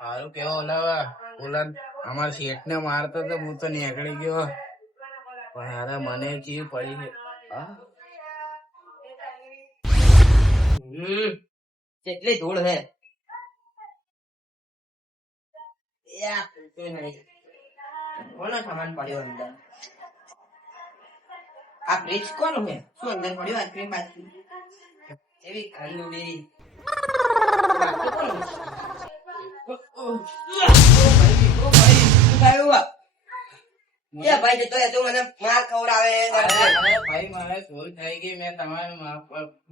હારું કેવો ઓલા ઓલા અમારા શેઠ ને મારતો તો હું તો નીકળી ગયો પણ અરે મને ચીવ પડી છે. કેટલી ધૂળ હે કોનો સામાન પડ્યો અંદર? આ ફ્રીજ કોનું હે? શું અંદર પડ્યો? આઈસ્ક્રીમ બાઈસ્ક્રીમ એવી ખંડુડી બાકી કોનું? ભાઈ જતો તું મને માર ખવડાવે. ભાઈ મારે ભૂલ થઈ ગઈ મેં તમારે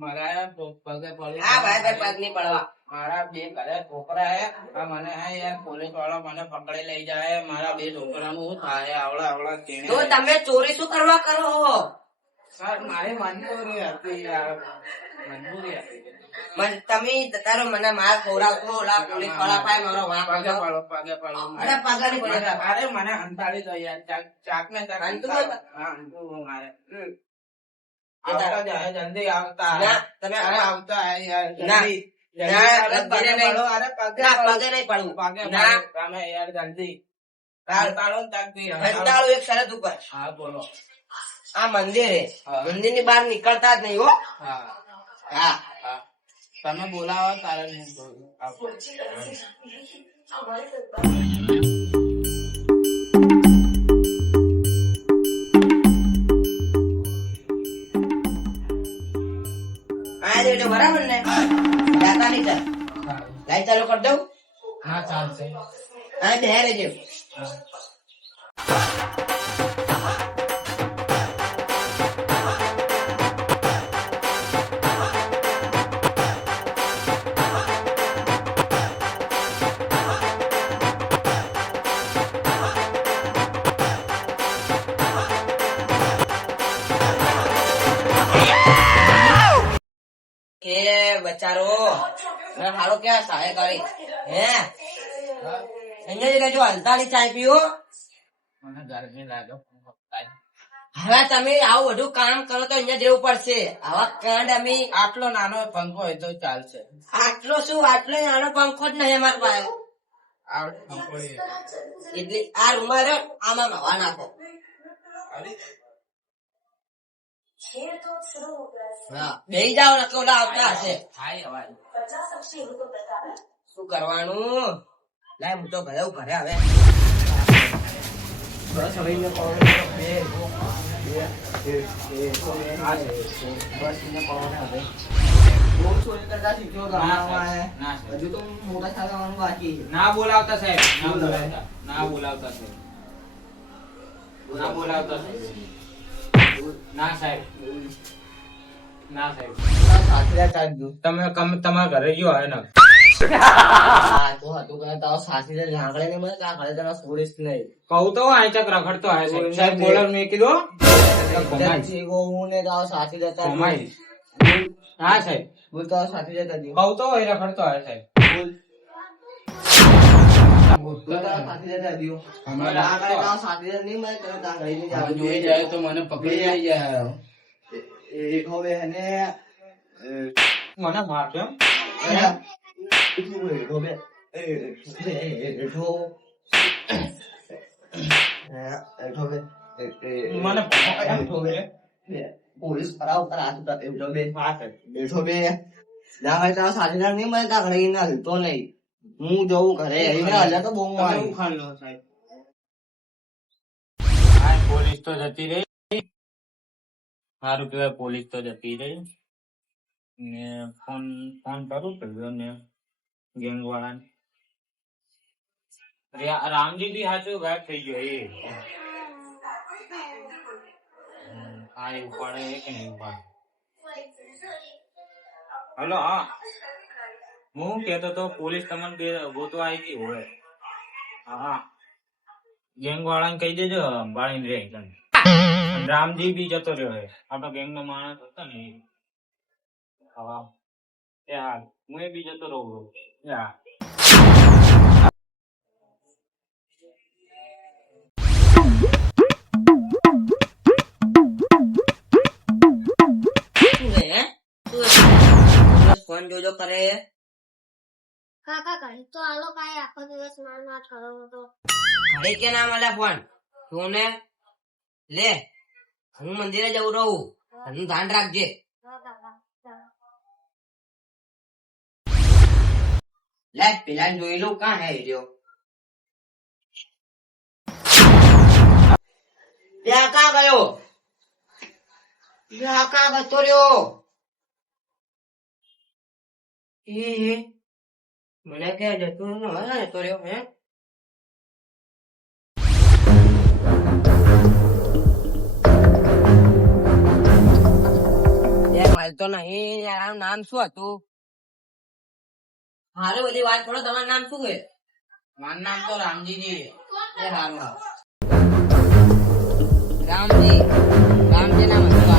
મારા પગે પડી. હા ભાઈ ભાઈ પગ નહીં પડવા. મારા બે ઘરે છોકરા હે મને યાર પોલીસ વાળા મને પકડી લઈ જાય. મારા બે છોકરા નું શું થાય? આવડા આવડા તો તમે ચોરી શું કરવા કરો? સર મારી મજબૂરી હતી યાર, મજબૂરી હતી. તમે તારો મને માર ખવડાવતો ઓલા પોલીસ વાળા ભાઈ મારો વાંક પગે પાડો પગે પાડો. અરે પગ નહીં પડે. અરે મને અંતાળી દો યાર, ચાક ને ચાક અંતું હા અંતું મારે આવતા જાય જલ્દી આવતા. ના, તમે અરે આવતા યાર ના જલ્દી. ના પગે નહીં પાડો. અરે પગે ના પાડો. પગે નહીં પડવું. પગે ના પાડો તમે યાર જલ્દી. અંતાળો ને ચાક દી. હંતાળું એક શરત ઉપર. હા બોલો. આ મંદિર હે, હા. મંદિર ની બહાર નીકળતા જ નહીં હો. હા હા હા તમે બોલાવો તારે હું બોલું. આવો. આ જો એટલે બરાબર ને જાતા નહીં ચાલ. લાઈટ ચાલુ કરી દઉં. હા ચાલશે. આ બે રહેજો. કે બચારો મેં હારો ક્યાં સહાય કરી હે અહીંયા જ રહેજો. હલતાની ચાય પીવો. મને ગરમી લાગે. હવે તમે આવું બધું કામ કરો તો અહીંયા જવું પડશે. આવા કાંડ અમે આટલો નાનો પંખો હોય તો ચાલશે. આટલો શું આટલો નાનો પંખો જ નહીં અમારા પાસે. આ પંખો એ. એટલે આ રૂમાલ રહ્યો, આમાં હવા નાખો. હા બેસી જાઓ ને તો ઓલા આવતા હશે. થાય અવાજ. શું કરવાનું? લાય હું તો ઘરે ઘરે હવે બસ હવે એને પાવડર બે બસ એને પાવડર હવે બહુ ચોરી કરતા શીખ્યો ના હજુ તો મોટા થવાનું બાકી છે. ના બોલાવતા સાહેબ, ના બોલાવતા, ના બોલાવતા સાહેબ, ના બોલાવતા સાહેબ, ના સાહેબ, ના સાહેબ. સાસરિયા ચાલજો. તમે તમારા ઘરે ગયો હોય ને હા તો હતું કે તારો સાસરિયા ઝાંકડે ને મને આ ઘરે તને છોડીશ નહીં. કહું તો આ ચક રખડતો હોય સાહેબ. સાહેબ બોલર મેં કીધું હું ને તારો સાસરિયા જતા કોમાઈ. હા સાહેબ બોલ તારો સાસરિયા જતા કહું તો હોય રખડતો હોય સાહેબ. બોલ તારો સાસરિયા જતા અમારે આ ઘરે તારો સાસરિયા નહીં મળે તને ત્યાં ઘરે નહીં જવાનું. જોઈ જાય તો મને પકડી લઈ જાય. એક હવે એને મને મારજો એમ? મને પોલીસ પરાવ પર હાથ ઉતાર બેઠો બે હા સાહેબ. બેઠો બે ના ભાઈ તારા સાધીદાર નહીં મળે ત્યાં ઘરે ના હલતો નહીં. હું જઉં ઘરે હલ્યા તો બહુ તમે મારી ઉખાડ લો સાહેબ. હા પોલીસ તો જતી રહી. સારું કેવાય પોલીસ તો જતી રહી. ને ફોન કરું પેલો ને ગેંગ વાળાને. રામજી બી સાચું ગાયબ થઈ ગયો એ. હા એ ઉપાડે કે નહીં ઉપાડે? હલો હા હું કેતો તો પોલીસ તમને ગોતવા આવી ગઈ હોય. હા ગેંગ વાળાને કહી દેજો અંબાણી રે. રામજી બી જતો રહ્યો હે. આપડો ગેંગ નો માણસ હતો ને એ. હા એ હાલ હું એ બી જતો રહું. હા ફોન જોજો કરે કાકા ઘડી તો આલો કાંઈ આખો દિવસ માર માર કરો તો ઘડી કે ના મળે ફોન તું ને લે હું મંદિરે જવું રહું એનું ધ્યાન રાખજે હા કાકા ચાલો. લે પેલા જોઈ લઉં કાં હે રહ્યો ત્યાં કાં ગયો ત્યાં કાં ગતો રહ્યો એ મને કે જતો જતો રહ્યો હે તો નહીં યાર આનું નામ શું હતું હારું બધી વાત કરો તમારું નામ શું છે મારું નામ તો રામજીજી એ હારું રામજી નામ હતું